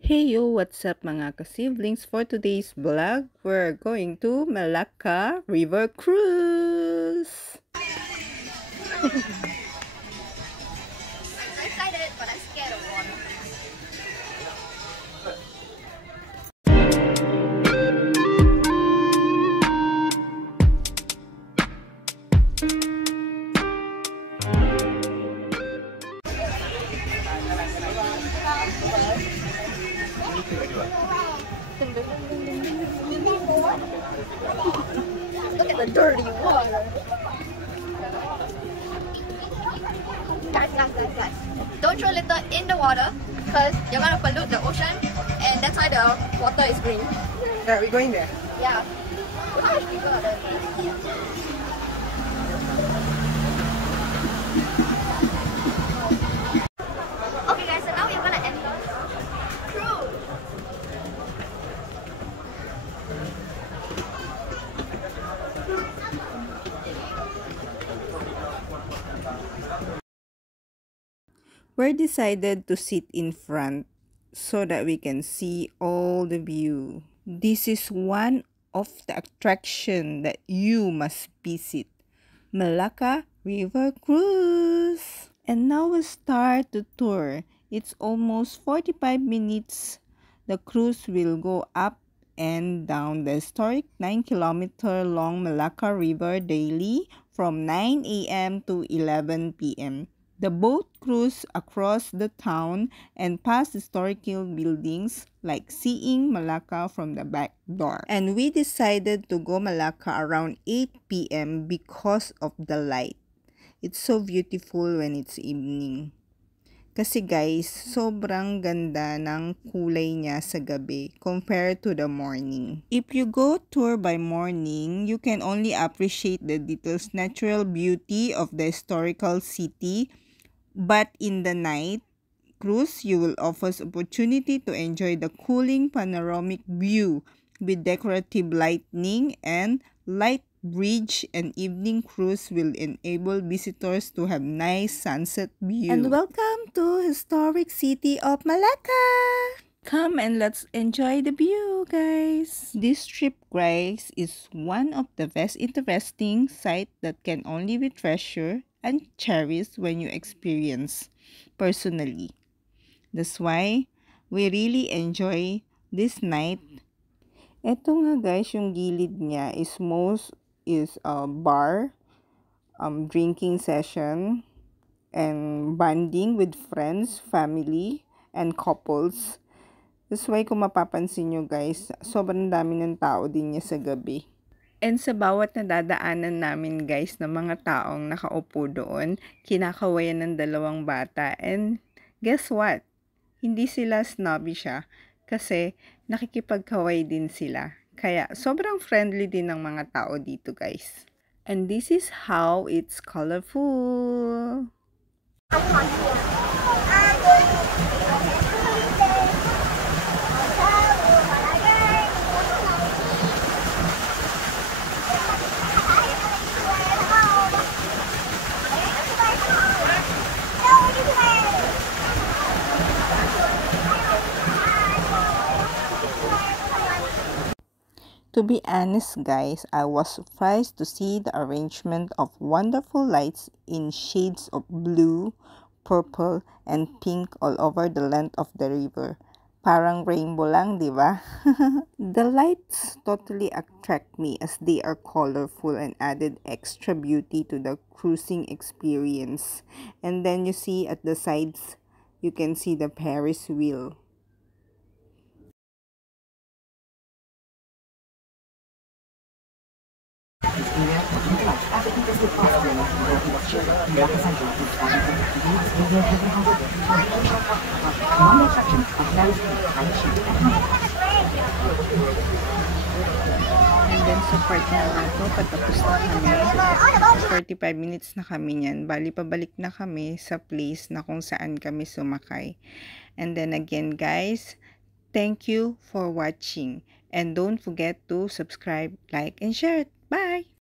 Hey yo, what's up mga ka-siblings? For today's vlog, we're going to Malacca River Cruise! I'm excited, but I'm scared of water. Look at the dirty water. Guys. Don't throw litter in the water because you're gonna pollute the ocean and that's why the water is green. Are we going there? Yeah. Look how much people are there. Okay guys, so now we're gonna enter cruise. We're decided to sit in front so that we can see all the view. This is one of the attraction that you must visit. Malacca River Cruise! And now we'll start the tour. It's almost 45 minutes. The cruise will go up and down the historic 9-kilometer long Malacca River daily from 9 a.m. to 11 p.m. The boat cruise across the town and past historical buildings like seeing Malacca from the back door. And we decided to go Malacca around 8 p.m. because of the light. It's so beautiful when it's evening. Kasi guys, sobrang ganda ng kulay niya sa gabi compared to the morning. If you go tour by morning, you can only appreciate the details, natural beauty of the historical city. But in the night cruise, you will offer opportunity to enjoy the cooling panoramic view with decorative lighting and light bridge, and evening cruise will enable visitors to have nice sunset view. And welcome to historic city of Malacca! Come and let's enjoy the view, guys! This trip, guys, is one of the best interesting sight that can only be treasured and cherished when you experience personally. That's why we really enjoy this night. Ito nga guys, yung gilid niya is a bar, drinking session, and bonding with friends, family, and couples. That's why kung mapapansin nyo guys, sobrang dami ng tao din niya sa gabi. And sa bawat nadadaanan namin guys ng mga taong nakaupo doon, kinakawayan ng dalawang bata. And guess what? Hindi sila snobby siya kasi nakikipagkaway din sila. Kaya sobrang friendly din ng mga tao dito guys. And this is how it's colorful. To be honest guys, I was surprised to see the arrangement of wonderful lights in shades of blue, purple, and pink all over the length of the river. Parang rainbow lang, di ba? The lights totally attract me as they are colorful and added extra beauty to the cruising experience. And then you see at the sides, you can see the Ferris wheel. And then sa part na ito, patapos na kami. 45 minutes na kami niyan. Bali, pabalik na kami sa place na kung saan kami sumakay. And then again guys, thank you for watching. And don't forget to subscribe, like, and share it. Bye!